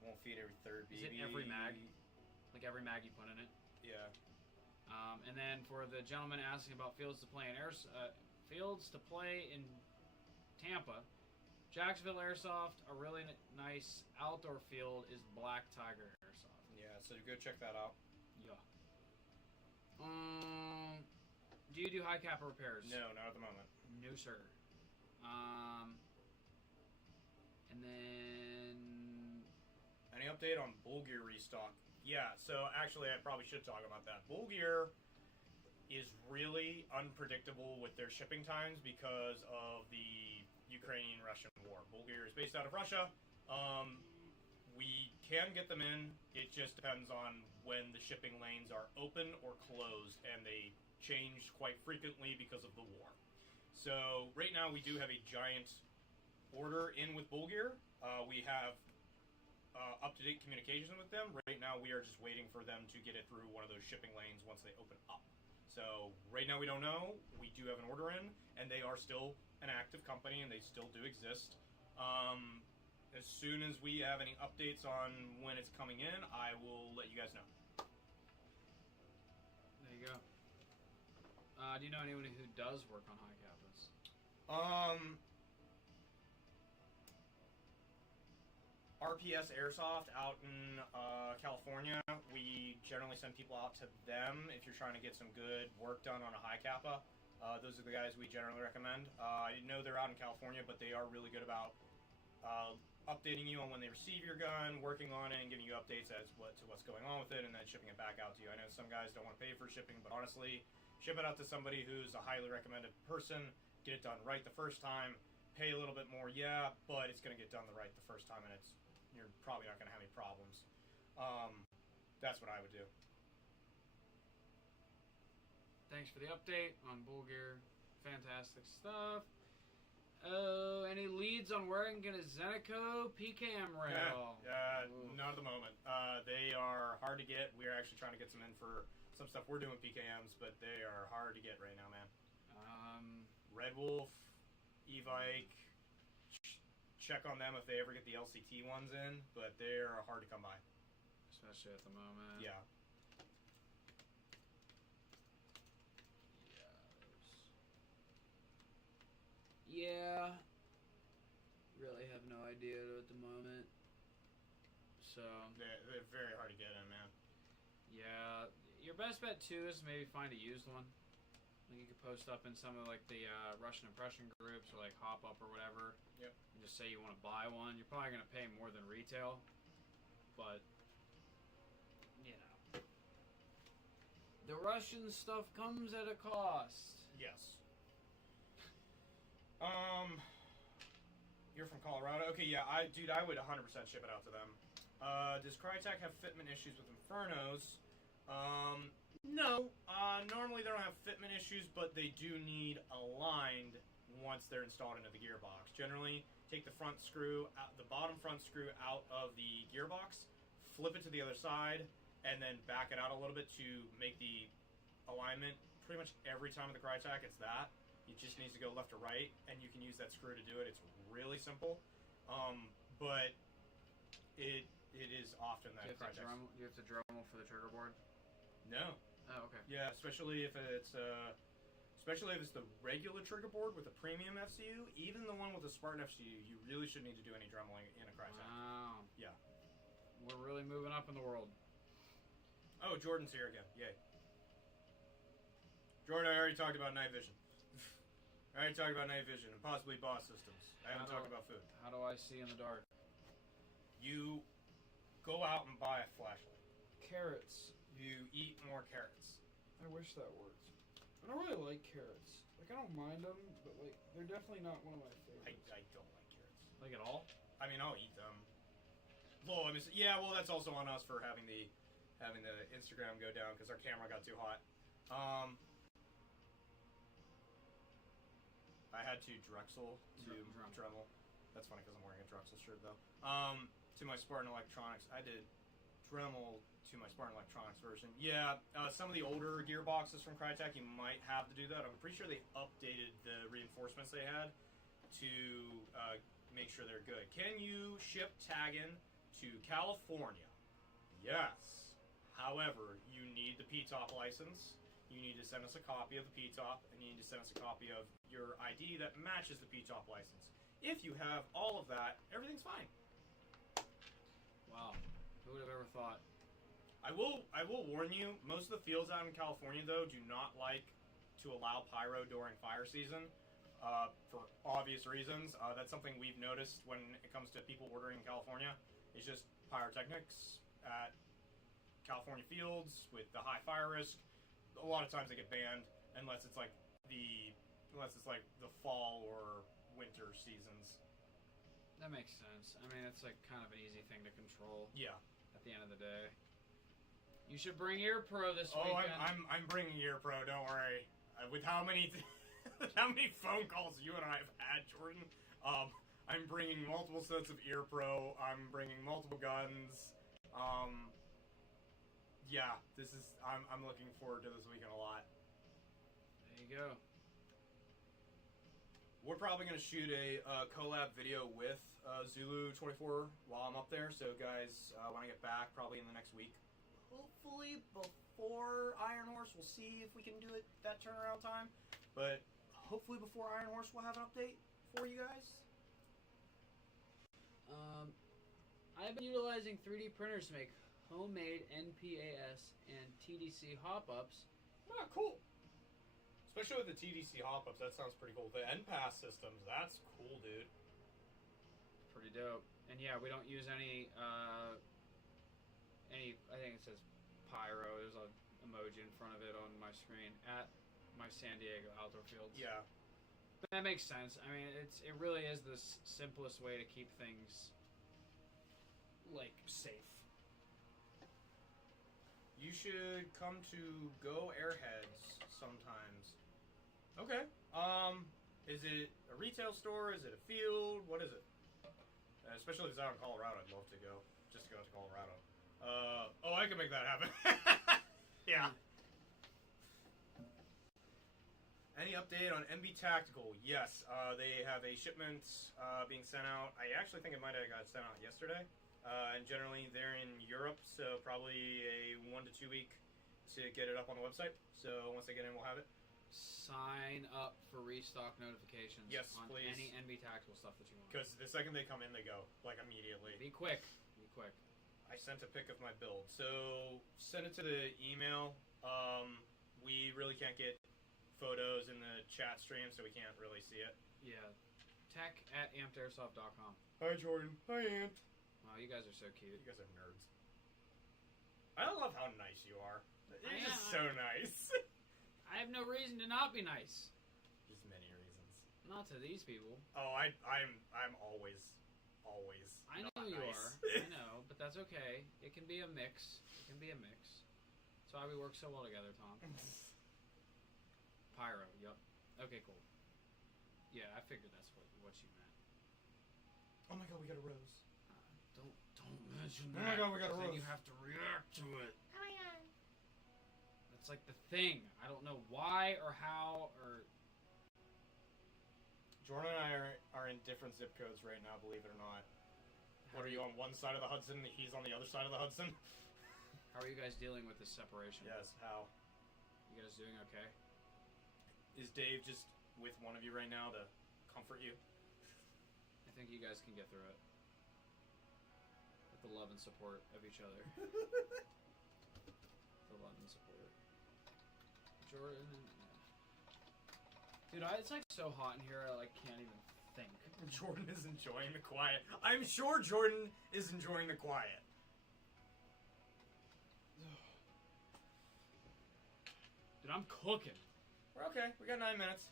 Won't feed every third BB. Is it every mag? Like every mag you put in it? Yeah. And then for the gentleman asking about fields to play in Tampa, Jacksonville Airsoft, a really nice outdoor field is Black Tiger Airsoft. Yeah, so go check that out. Yeah. Do you do high cap repairs? No, not at the moment. No, sir. And then any update on Bull Gear restock? Yeah, so actually I probably should talk about that. Bull Gear is really unpredictable with their shipping times because of the Ukrainian-Russian war. Bull Gear is based out of Russia. We can get them in. It just depends on when the shipping lanes are open or closed, and they change quite frequently because of the war. So right now we do have a giant order in with Bull Gear. We have up-to-date communication with them. Right now we are just waiting for them to get it through one of those shipping lanes once they open up. So right now we don't know. We do have an order in, and they are still an active company, and they still do exist. As soon as we have any updates on when it's coming in, I will let you guys know. There you go. Do you know anyone who does work on high cappas? RPS Airsoft out in California, we generally send people out to them if you're trying to get some good work done on a high kappa. Those are the guys we generally recommend. I know they're out in California, but they are really good about updating you on when they receive your gun, working on it, and giving you updates as to what's going on with it, and then shipping it back out to you. I know some guys don't want to pay for shipping, but honestly, ship it out to somebody who's a highly recommended person, get it done right the first time, pay a little bit more, yeah, but it's going to get done right the first time, and you're probably not going to have any problems. That's what I would do. Thanks for the update on Bull Gear. Fantastic stuff. Oh, any leads on where I can get a Zenico PKM rail? Not at the moment. They are hard to get. We're actually trying to get some in for some stuff we're doing PKMs, but they are hard to get right now, man. Red Wolf, E-Vike, check on them if they ever get the LCT ones in, but they're hard to come by. Especially at the moment. Yeah. Yeah. Really have no idea at the moment. So. They're very hard to get in, man. Yeah. Your best bet, too, is maybe find a used one. Like you could post up in some of like the Russian impression groups or like Hop Up or whatever. Yep. And just say you want to buy one. You're probably going to pay more than retail. But, you know. The Russian stuff comes at a cost. Yes. You're from Colorado? Okay, yeah, I would 100% ship it out to them. Does Crytek have fitment issues with Infernos? No. Normally they don't have fitment issues, but they do need aligned once they're installed into the gearbox. Generally, take the front screw, the bottom front screw out of the gearbox, flip it to the other side, and then back it out a little bit to make the alignment. Pretty much every time with the Crytek, it's that. It just needs to go left or right, and you can use that screw to do it. It's really simple, but it is often that Crytek. Do you have to Dremel for the trigger board? No. Oh, okay. Yeah, especially if it's the regular trigger board with a premium FCU, even the one with a Spartan FCU, you really shouldn't need to do any dremeling in a Crytek. Wow. Yeah. We're really moving up in the world. Oh, Jordan's here again. Yay. Jordan, I already talked about night vision. I already talked about night vision and possibly boss systems. I haven't talked about food. How do I see in the dark? You go out and buy a flashlight. carrots. You eat more carrots. I wish that worked. I don't really like carrots. Like, I don't mind them, but, like, they're definitely not one of my favorites. I don't like carrots. Like at all? I mean, I'll eat them. Well, I mean, yeah, well, that's also on us for having the Instagram go down because our camera got too hot. I had to Drexel to Dremel. That's funny because I'm wearing a Drexel shirt though. To my Spartan Electronics, I did Dremel to my Spartan Electronics version. Yeah, some of the older gearboxes from Crytek, you might have to do that. I'm pretty sure they updated the reinforcements they had to make sure they're good. Can you ship tagging to California? Yes. However, you need the P-Top license. You need to send us a copy of the P-Top, and you need to send us a copy of your ID that matches the P-Top license. If you have all of that, everything's fine. Wow. Who would have ever thought? I will warn you, most of the fields out in California, though, do not like to allow pyro during fire season for obvious reasons. That's something we've noticed when it comes to people ordering in California. It's just pyrotechnics at California fields with the high fire risk. A lot of times they get banned unless it's like the fall or winter seasons. That makes sense. I mean, it's like kind of an easy thing to control. Yeah. At the end of the day, you should bring Ear Pro this weekend. Oh, I'm bringing Ear Pro. Don't worry. With how many how many phone calls you and I have had, Jordan? I'm bringing multiple sets of Ear Pro. I'm bringing multiple guns. Yeah, I'm looking forward to this weekend a lot. There you go. We're probably going to shoot a collab video with Zulu24 while I'm up there. So, guys, when I get back, probably in the next week, hopefully before Iron Horse, we'll see if we can do it that turnaround time. But hopefully before Iron Horse, we'll have an update for you guys. I've been utilizing 3D printers to make homemade NPAS and TDC hop-ups. Oh, cool. Especially with the TDC hop-ups, that sounds pretty cool. The NPAS systems, that's cool, dude. Pretty dope. And yeah, we don't use any, I think it says pyro. There's an emoji in front of it on my screen at my San Diego outdoor fields. Yeah. But that makes sense. I mean, it really is the simplest way to keep things, like, safe. You should come to Go Airheads sometimes. Okay. Is it a retail store? Is it a field? What is it? Especially if it's out in Colorado, I'd love to go. Just to go to Colorado. I can make that happen. Yeah. Any update on MB Tactical? Yes, they have a shipment being sent out. I actually think it might have got sent out yesterday. And generally they're in Europe, so probably a 1 to 2 week to get it up on the website. So once they get in, we'll have it. Sign up for restock notifications. Yes, on please. Any NB Tactical stuff that you want. Because the second they come in, they go, like, immediately. Be quick. Be quick. I sent a pic of my build. So send it to the email. We really can't get photos in the chat stream, so we can't really see it. Yeah. tech@ampedairsoft.com. Hi, Jordan. Hi, Ant. Wow, you guys are so cute. You guys are nerds. I love how nice you are. You're just so nice. I have no reason to not be nice. There's many reasons. Not to these people. Oh, I'm always I know you nice. are. I know, but that's okay. It can be a mix. It can be a mix. That's why we work so well together, Tom. Pyro. Yup. Okay, cool. Yeah, I figured that's what you meant. Oh my god, we got a rose. Don't mention Oh that. my god, we got a Then rose. you have to react to it. Oh my god. That's like the thing. I don't know why or how or. Jordan and I are in different zip codes right now, believe it or not. What are you on one side of the Hudson? He's on the other side of the Hudson. How are you guys dealing with this separation? Yes. How? You guys doing okay? Is Dave just with one of you right now to comfort you? I think you guys can get through it. With the love and support of each other. The love and support. Jordan and... Dude, it's like so hot in here, I like can't even think. Jordan is enjoying the quiet. I'm sure Jordan is enjoying the quiet. Dude, I'm cooking. We're okay. We got 9 minutes.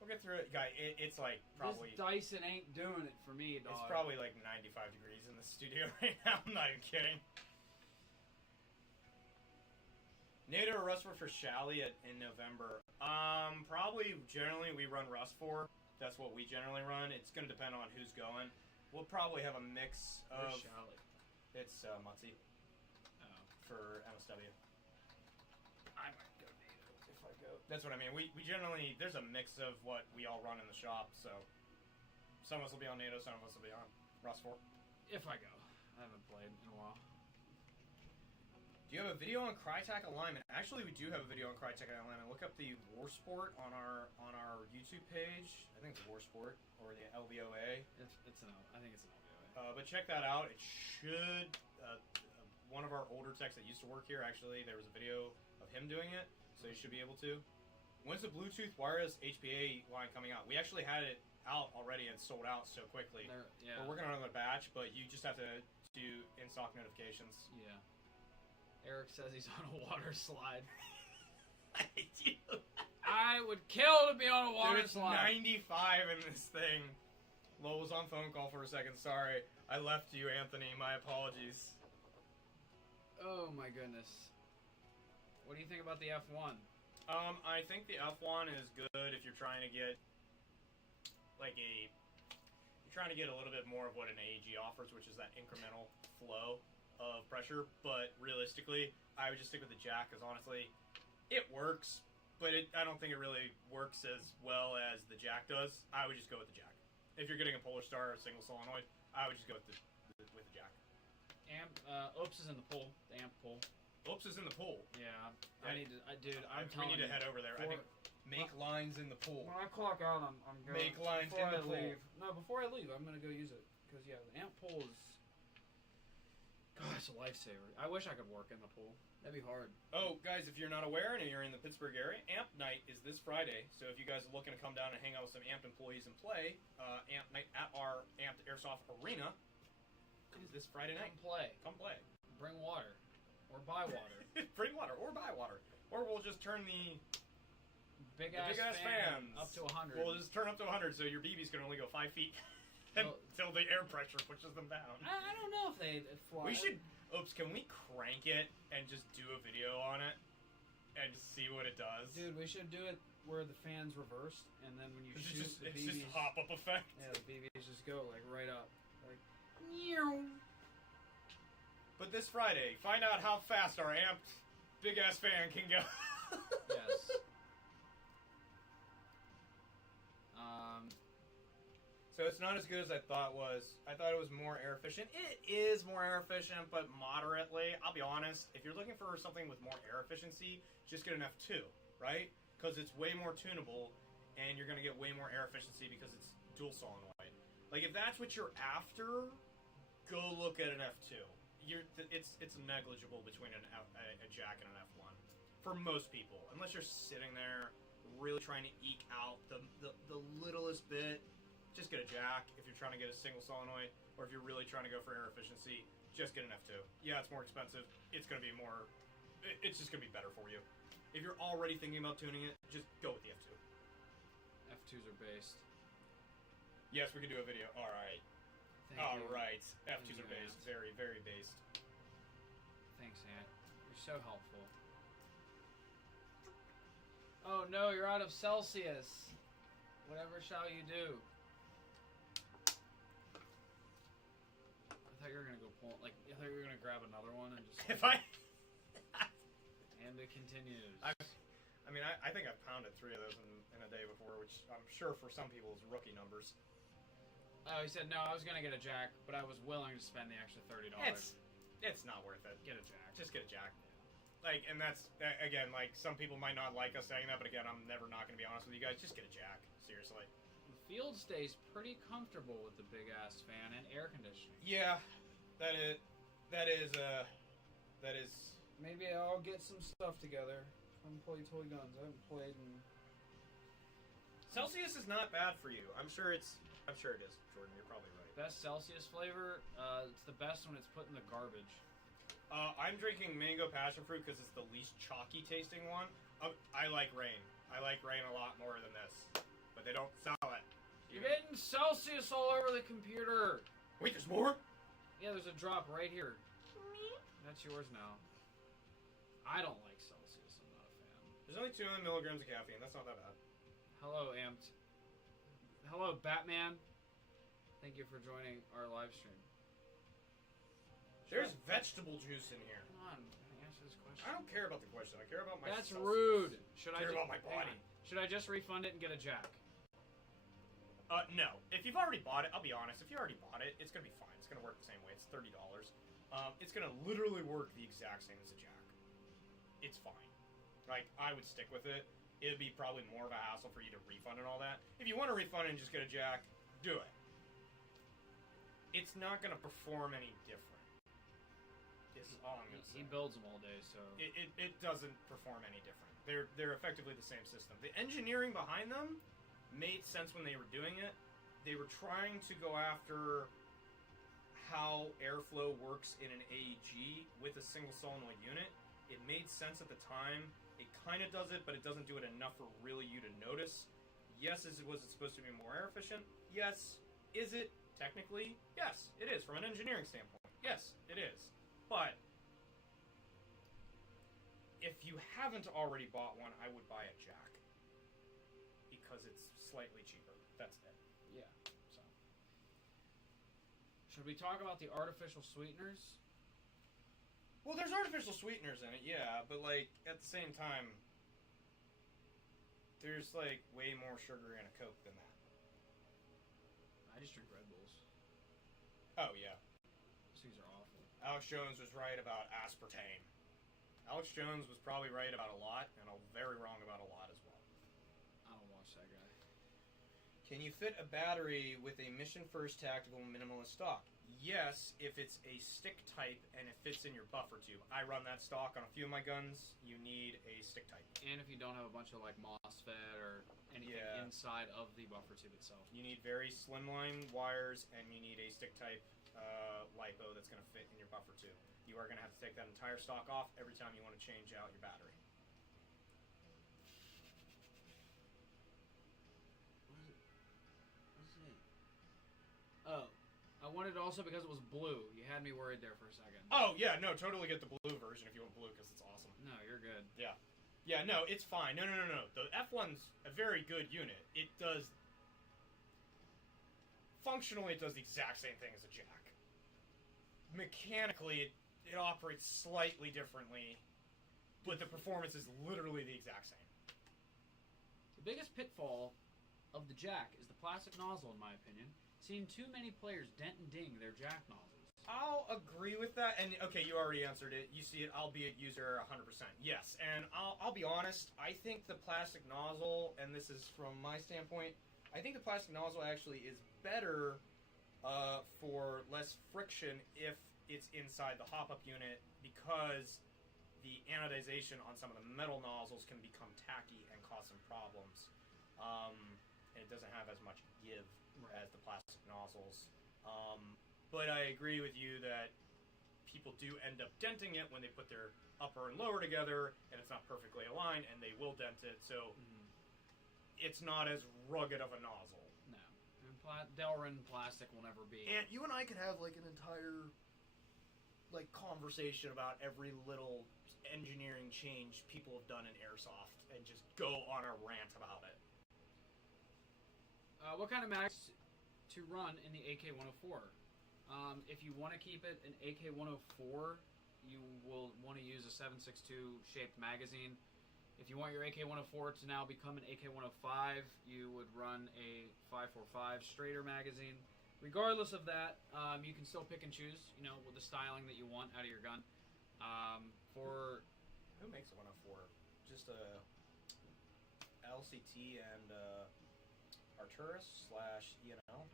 We'll get through it. Guy, it's like probably... This Dyson ain't doing it for me, dog. It's probably like 95 degrees in the studio right now. I'm not even kidding. NATO or Rust 4 for Shally in November. Probably generally we run Rust 4. That's what we generally run. It's going to depend on who's going. We'll probably have a mix of... Where's Shally? It's Mutzi for MSW. I might go NATO if I go. That's what I mean. We generally... There's a mix of what we all run in the shop, so... Some of us will be on NATO, some of us will be on Rust 4. If I go. I haven't played in a while. Do you have a video on Crytek alignment? Actually, we do have a video on Crytek alignment. Look up the War Sport on our YouTube page. I think it's War Sport or the LVOA. I think it's an LVOA. But check that out. It should. One of our older techs that used to work here, actually, there was a video of him doing it, so you should be able to. When's the Bluetooth wireless HPA line coming out? We actually had it out already and sold out so quickly. Yeah. We're working on another batch, but you just have to do in-stock notifications. Yeah. Eric says he's on a water slide. I would kill to be on a water slide. 95 in this thing. Lowell was on phone call for a second. Sorry. I left you, Anthony. My apologies. Oh my goodness. What do you think about the F1? I think the F1 is good if you're trying to get you're trying to get a little bit more of what an AEG offers, which is that incremental flow of pressure, but realistically, I would just stick with the jack, because honestly, it works, but I don't think it really works as well as the jack does. I would just go with the jack. If you're getting a Polar Star or a single solenoid, I would just go with the jack. Oops is in the pool. The amp pool. Oops is in the pool. Yeah. Right. We need to head over there. I think make lines in the pool. When I clock out, I'm going. Make lines in the pool. Leave. No, before I leave, I'm gonna go use it, because yeah, the amp pool is. God, it's a lifesaver. I wish I could work in the pool. That'd be hard. Oh, guys, if you're not aware and you're in the Pittsburgh area, Amp Night is this Friday. So if you guys are looking to come down and hang out with some Amp employees and play, Amp Night at our Amped Airsoft Arena is this Friday night. Come play. Come play. Bring water. Or buy water. Bring water or buy water. Or we'll just turn the big ass fans up to 100. We'll just turn up to 100, so your BBs can only go 5 feet until the air pressure pushes them down. I don't know if they fly. We should. Oops, can we crank it and just do a video on it and see what it does? Dude, we should do it where the fan's reversed, and then when you shoot it's the BBs, just hop up effect. Yeah, the BBs just go like right up, like. But this Friday, find out how fast our amped big ass fan can go. Yes. So it's not as good as I thought it was. I thought it was more air efficient. It is more air efficient, but moderately. I'll be honest. If you're looking for something with more air efficiency, just get an F2, right? Because it's way more tunable, and you're going to get way more air efficiency because it's dual solenoid. Like, if that's what you're after, go look at an F2. It's negligible between a jack and an F1 for most people, unless you're sitting there really trying to eke out the littlest bit. Just get a jack if you're trying to get a single solenoid, or if you're really trying to go for air efficiency, just get an F2. Yeah, it's more expensive. It's going to be more. It's just going to be better for you. If you're already thinking about tuning it, just go with the F2. F2s are based. Yes, we can do a video. All right. All right. F2s are based. Very, very based. Thanks, Ant. You're so helpful. Oh no, you're out of Celsius. Whatever shall you do? I thought you were gonna go pull. I thought you were gonna grab another one and just. If I. And it continues. I think I've pounded 3 of those in a day before, which I'm sure for some people is rookie numbers. Oh, he said no. I was gonna get a jack, but I was willing to spend the extra $30. It's not worth it. Get a jack. Just get a jack. Like, and that's again, like some people might not like us saying that, but again, I'm never not going to be honest with you guys. Just get a jack, seriously. The field stays pretty comfortable with the big ass fan and air conditioning. Yeah, that is. Maybe I'll get some stuff together. I'm playing toy guns. I haven't played in. Celsius is not bad for you. I'm sure it is, Jordan. You're probably right. Best Celsius flavor? It's the best when it's put in the garbage. I'm drinking mango passion fruit because it's the least chalky tasting one. I like Rain. I like Rain a lot more than this, but they don't sell it. You're getting Celsius all over the computer. Wait, there's more? Yeah, there's a drop right here. That's yours now. I don't like Celsius. I'm not a fan. There's only 200 milligrams of caffeine. That's not that bad. Hello, Amped. Hello, Batman. Thank you for joining our live stream. There's vegetable juice in here. Come on, answer this question. I don't care about the question. I care about my That's Celsius. rude. Should I care about my hang body. on. Should I just refund it and get a jack? No. If you've already bought it, I'll be honest. If you already bought it, it's gonna be fine. It's gonna work the same way. It's $30. It's gonna literally work the exact same as a jack. It's fine. Like, I would stick with it. It'd be probably more of a hassle for you to refund and all that. If you want to refund and just get a jack, do it. It's not gonna perform any different. Is all I'm gonna say. He builds them all day, so It doesn't perform any different. They're effectively the same system. The engineering behind them made sense when they were doing it. They were trying to go after how airflow works in an AEG with a single solenoid unit. It made sense at the time. It kind of does it, but it doesn't do it enough for really you to notice. Yes, was it supposed to be more air efficient? Yes. Is it? Technically, yes, it is. From an engineering standpoint, yes, it is. But if you haven't already bought one, I would buy a jack. Because it's slightly cheaper. That's it. yeah. So, should we talk about the artificial sweeteners? Well, there's artificial sweeteners in it, yeah, but like at the same time, there's like way more sugar in a Coke than that. I just drink Red Bulls. Oh yeah. These are awful. Alex Jones was right about aspartame. Alex Jones was probably right about a lot, and very wrong about a lot as well. I don't watch that guy. Can you fit a battery with a Mission First Tactical Minimalist stock? Yes, if it's a stick type and it fits in your buffer tube. I run that stock on a few of my guns. You need a stick type. And if you don't have a bunch of like MOSFET or anything inside of the buffer tube itself. You need very slimline wires, and you need a stick type LiPo that's going to fit in your buffer tube. You are going to have to take that entire stock off every time you want to change out your battery. What is it? Oh. I wanted it also because it was blue. You had me worried there for a second. Oh, yeah, no, totally get the blue version if you want blue, because it's awesome. No, you're good. Yeah. Yeah, no, it's fine. No. The F1's a very good unit. It does... Functionally, it does the exact same thing as a jack. Mechanically, it operates slightly differently, but the performance is literally the exact same. The biggest pitfall of the jack is the plastic nozzle, in my opinion. Seen too many players dent and ding their jack nozzles. I'll agree with that, and okay, you already answered it. You see it, I'll be a user 100%. Yes, and I'll be honest, I think the plastic nozzle, and this is from my standpoint, I think the plastic nozzle actually is better for less friction if it's inside the hop-up unit, because the anodization on some of the metal nozzles can become tacky and cause some problems. And it doesn't have as much give as the plastic nozzles. But I agree with you that people do end up denting it when they put their upper and lower together, and it's not perfectly aligned, and they will dent it, so it's not as rugged of a nozzle. No. And Delrin plastic will never be. And you and I could have like an entire like conversation about every little engineering change people have done in Airsoft, and just go on a rant about it. What kind of mags to run in the AK-104? If you want to keep it an AK-104, you will want to use a 7.62 shaped magazine. If you want your AK-104 to now become an AK-105, you would run a 5.45 straighter magazine. Regardless of that, you can still pick and choose, with the styling that you want out of your gun. Who makes a 104? Just a LCT and Arcturus / I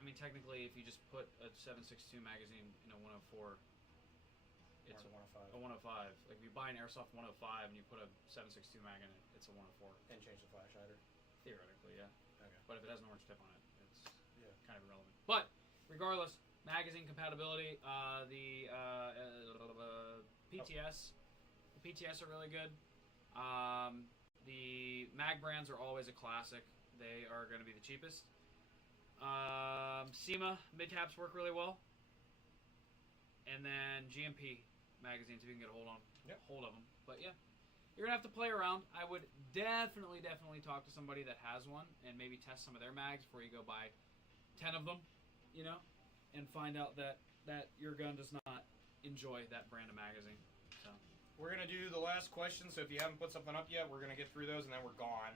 mean, technically, if you just put a 7.62 magazine in a 104, it's a 105. A 105. Like, if you buy an Airsoft 105 and you put a 7.62 mag in it, it's a 104. And change the flash hider? Theoretically, yeah. Okay. But if it has an orange tip on it, it's kind of irrelevant. But, regardless, magazine compatibility, the PTS. The PTS are really good. The mag brands are always a classic. They are going to be the cheapest. SEMA mid caps work really well, and then GMP magazines if you can get hold of them. But yeah, you're gonna have to play around. I would definitely talk to somebody that has one and maybe test some of their mags before you go buy 10 of them, and find out that your gun does not enjoy that brand of magazine. So We're going to do the last question, so if you haven't put something up yet, we're going to get through those and then we're gone.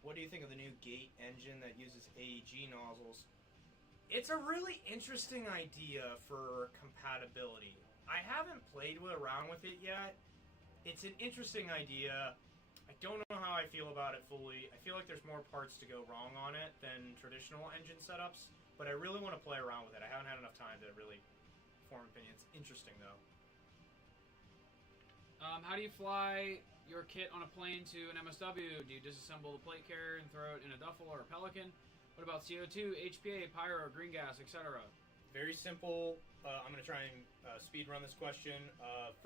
What do you think of the new Gate engine that uses AEG nozzles? It's a really interesting idea for compatibility. I haven't played around with it yet. It's an interesting idea. I don't know how I feel about it fully. I feel like there's more parts to go wrong on it than traditional engine setups, but I really want to play around with it. I haven't had enough time to really form opinions. Interesting, though. how do you fly your kit on a plane to an MSW? Do you disassemble the plate carrier and throw it in a duffel or a Pelican? What about CO2, HPA, pyro, green gas, etc.? Very simple. I'm going to try and speed run this question.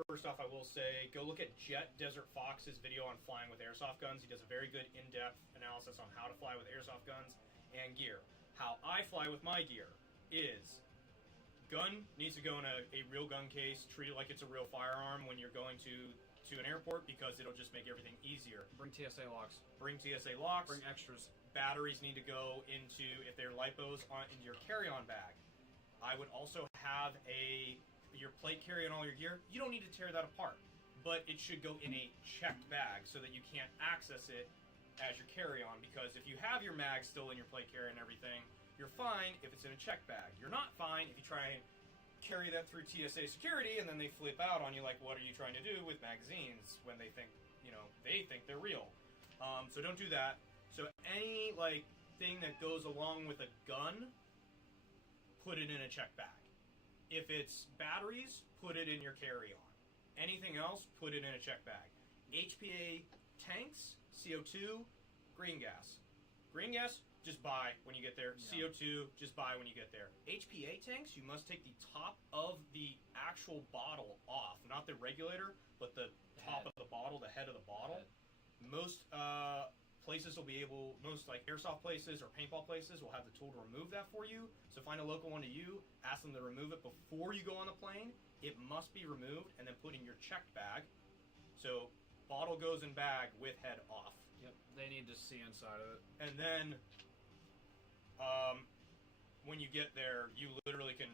First off, I will say, go look at Jet Desert Fox's video on flying with airsoft guns. He does a very good in-depth analysis on how to fly with airsoft guns and gear. How I fly with my gear is gun needs to go in a real gun case. Treat it like it's a real firearm when you're going to an airport because it'll just make everything easier. Bring TSA locks. Bring TSA locks. Bring extras. Batteries need to go into, if they're lipos, into your carry-on bag. I would also have your plate carrier and all your gear. You don't need to tear that apart, but it should go in a checked bag so that you can't access it as your carry-on, because if you have your mag still in your plate carrier and everything, you're fine if it's in a checked bag. You're not fine if you try and carry that through TSA security and then they flip out on you like, what are you trying to do with magazines, when they think, they're real. So don't do that. So any thing that goes along with a gun, put it in a checked bag. If it's batteries, put it in your carry-on. Anything else, put it in a checked bag. HPA tanks, CO2, green gas. Green gas, just buy when you get there. Yeah. CO2, just buy when you get there. HPA tanks, you must take the top of the actual bottle off. Not the regulator, but the top head. of the bottle, the head of the bottle. Most places will be able, most airsoft places or paintball places will have the tool to remove that for you. So find a local one to you, ask them to remove it before you go on the plane. It must be removed and then put in your checked bag. So bottle goes in bag with head off. Yep, they need to see inside of it. And then when you get there, you literally can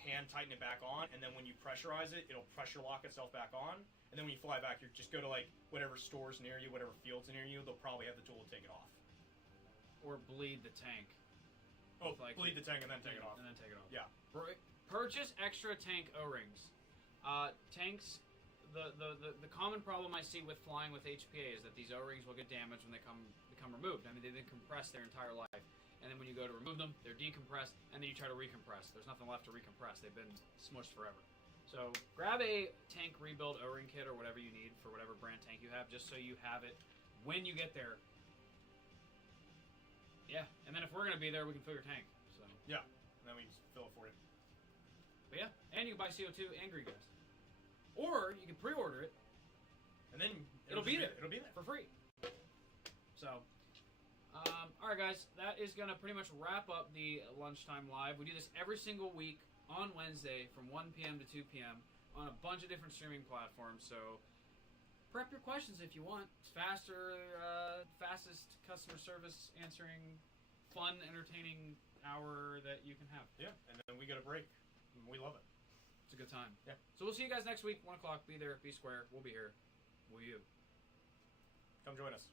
hand tighten it back on, and then when you pressurize it, it'll pressure lock itself back on. And then when you fly back, you just go to whatever stores near you, whatever fields near you, they'll probably have the tool to take it off. Or bleed the tank. Oh, bleed the tank and then take it off. And then take it off. Yeah. Purchase extra tank O-rings. Tanks, the common problem I see with flying with HPA is that these O-rings will get damaged when they become removed. I mean, they've been compressed their entire life. And then when you go to remove them, they're decompressed, and then you try to recompress. There's nothing left to recompress. They've been smushed forever. So grab a tank rebuild O-ring kit or whatever you need for whatever brand tank you have, just so you have it when you get there. Yeah, and then if we're going to be there, we can fill your tank. So Yeah, and then we just fill it for you. But yeah, and you can buy CO2 and green gas. Or you can pre-order it, and then it'll be there. It'll be there for free. So, alright guys, that is going to pretty much wrap up the Lunchtime Live. We do this every single week on Wednesday from 1 p.m. to 2 p.m. on a bunch of different streaming platforms, so prep your questions if you want. It's faster, fastest customer service answering, fun, entertaining hour that you can have. Yeah, and then we get a break. We love it. It's a good time. Yeah. So we'll see you guys next week, 1 o'clock. Be there, be square. We'll be here. Will you? Come join us.